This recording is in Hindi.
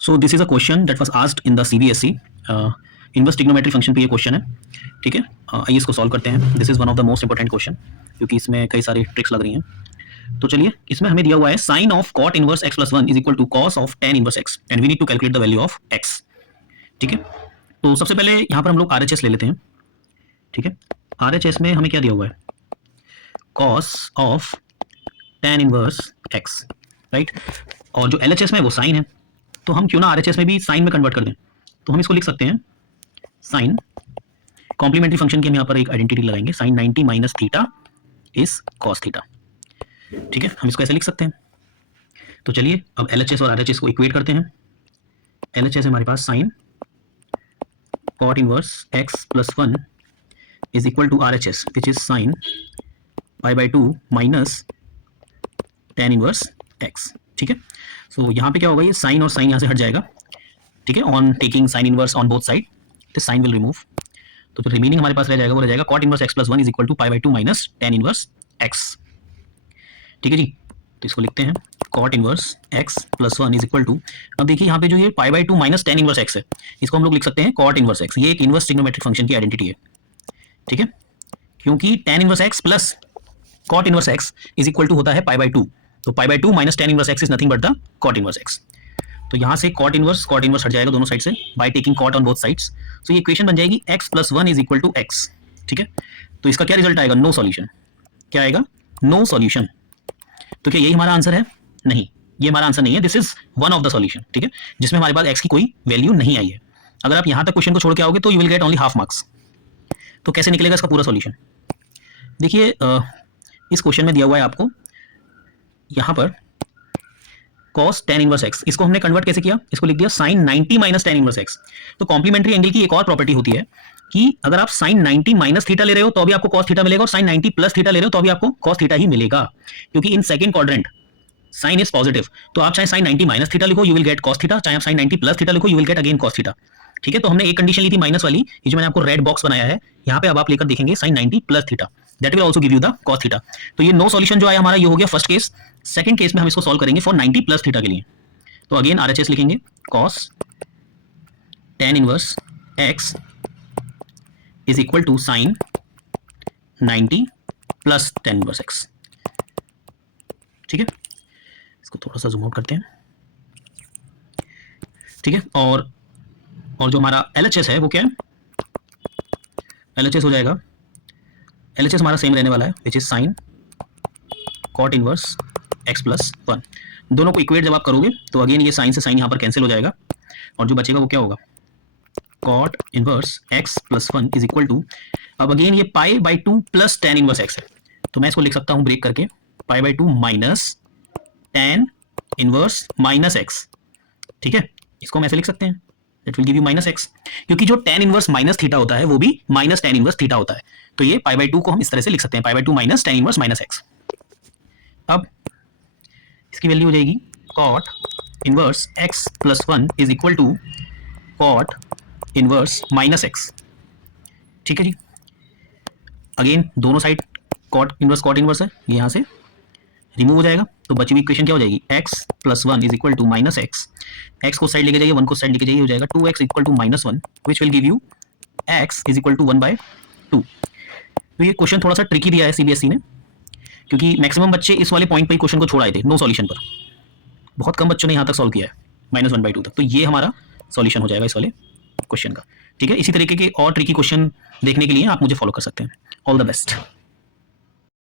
So this is a question that was asked in the CBSE inverse trigonometry function पे ये क्वेश्चन है. ठीक है, आइए इसको सॉल्व करते हैं. This is one of the most important question क्योंकि इसमें कई सारी ट्रिक्स लग रही हैं. तो चलिए, इसमें हमें दिया हुआ है sine of cot inverse x plus 1 is equal to cos of tan inverse x and we need to calculate the value of x. ठीक है, तो सबसे पहले यहाँ पर हम लोग RHS ले लेते हैं. ठीक है, RHS में हमें क्या दिया हुआ है, cos of tan inverse x, right. और जो LHS में वो साइन है, तो हम क्यों ना RHS में भी साइन में कन्वर्ट कर दें. तो हम इसको लिख सकते हैं साइन कॉम्प्लीमेंट्री फंक्शन की हम यहाँ पर एक आइडेंटिटी लगाएंगे, sine 90 minus theta is cos theta. ठीक है, हम इसको ऐसे लिख सकते हैं. तो चलिए अब LHS और RHS को इक्वेट करते हैं. LHS हमारे पास sine cot inverse x plus 1 is equal to RHS which is sine pi by 2 minus tan inverse x. ठीक है, सो यहाँ पे क्या होगा, ये साइन और साइन यहाँ से हट जाएगा. ठीक है, on taking sine inverse on both side this sine will remove. तो जो रिमेनिंग हमारे पास रह जाएगा वो रह जाएगा cot inverse x plus 1 is equal to pi by 2 minus tan inverse x. ठीक है जी, तो इसको लिखते हैं cot inverse x plus 1 is equal to, अब देखिए यहाँ पे जो ये pi by 2 minus tan inverse x है, इसको हम लोग लिख सकते हैं कॉट इनवर्स x. ये एक इनवर्स ट्रिग्नोमेट्रिक फंक्शन की आइडेंटिटी है. ठीक है, क्योंकि tan inverse x plus cot inverse x is equal to होता है पाई बाई 2. तो pi by 2 minus tan inverse x is nothing but the cot inverse x. तो यहाँ से कॉट इनवर्स हट जाएगा दोनों साइड से by taking cot on both sides. So ये इक्वेशन बन जाएगी x plus 1 is equal to x. ठीक है, तो इसका क्या रिजल्ट आएगा, नो सॉल्यूशन. क्या आएगा, नो सॉल्यूशन. तो क्या यही हमारा आंसर है, नहीं, ये हमारा आंसर नहीं है. This is one of the solution. ठीक है, जिसमें हमारे पास x की कोई वैल्यू नहीं आई है. अगर आप यहाँ तक क्वेश्चन को छोड़ के आओगे तो you will get only half marks. तो कैसे निकलेगा इसका पूरा सॉल्यूशन. देखिए इस क्वेश्चन में दिया हुआ है आपको यहाँ पर cos tan इनवर्स x, इसको हमने कन्वर्ट कैसे किया, इसको लिख दिया sin 90 minus tan inverse x. तो कॉम्प्लीमेंट्री एंगल की एक और प्रॉपर्टी होती है कि अगर आप sin 90 माइनस थीटा ले रहे हो तो भी आपको cos थीटा मिलेगा और sin 90 प्लस थीटा ले रहे हो तो भी आपको cos थीटा ही मिलेगा, क्योंकि in second quadrant sin is positive. तो आप चाहे sin 90 माइनस थीटा लिखो you will get cos theta, चाहे आप sin 90 प्लस थीटा लिखो you will get again cos theta. ठीक है, तो हमने एक कंडीशन ली थी माइनस वाली, ये जो मैंने आपको रेड बॉक्स बनाया है यहाँ पे, अब आप लेकर देखेंगे sin 90 plus theta, that will also give you the cos theta. तो ये नो सॉल्यूशन जो आया हमारा ये हो गया फर्स्ट केस. सेकंड केस में हम इसको सॉल्व करेंगे फॉर 90 प्लस थीटा के लिए. तो अगेन RHS लिखेंगे cos tan inverse x is equal to sine 90 plus tan inverse x. ठीक है, इसको थोड़ा सा जूम आउट करते हैं. ठीक है, और जो हमारा LHS है वो क्या है, LHS हो जाएगा, LHS हमारा सेम रहने वाला है which is sine cot inverse x plus 1. दोनों को इक्वेट जब आप करोगे तो अगेन ये साइन से साइन यहाँ पर कैंसिल हो जाएगा और जो बचेगा वो क्या होगा, cot inverse x plus 1 is equal to, अब अगेन ये pi by 2 plus tan inverse x है, तो मैं इसको लिख सकता हूँ ब्रेक करके पाई by 2 minus tan inverse minus x. ठीक है, इसको हम ऐसे लिख सकते हैं, it will give you minus x, क्योंकि जो tan इनवर्स माइनस थीटा होता है वो भी माइनस tan इनवर्स थीटा होता है. तो ये पाई बाई 2 को हम इस तरह से लिख सकते हैं, pi by 2 minus tan inverse minus x. अब इसकी वैल्यू हो जाएगी cot inverse x plus 1 is equal to cot inverse minus x. ठीक है जी, अगेन दोनों साइड कॉट इनवर्स है, ये यहाँ से रिमूव हो जाएगा. तो बची हुई इक्वेशन क्या हो जाएगी, x plus 1 is equal to minus x. x को साइड लेके जाइए, 1 को साइड लेके जाइए, हो जाएगा 2x equal to minus 1 which will give you x is equal to 1/2. तो ये क्वेश्चन थोड़ा सा ट्रिकी दिया है सीबीएसई ने, क्योंकि मैक्सिमम बच्चे इस वाले पॉइंट पे ही क्वेश्चन को छोड़ आए थे, नो सॉल्यूशन पर. बहुत कम बच्चों ने यहाँ तक सॉल्व किया है -1/2 तक. तो ये हमारा सॉल्यूशन हो जाएगा इस वाले क्वेश्चन का. ठीक है, इसी तरीके के और ट्रिकी क्वेश्चन देखने के लिए आप मुझे फॉलो कर सकते हैं. All the best.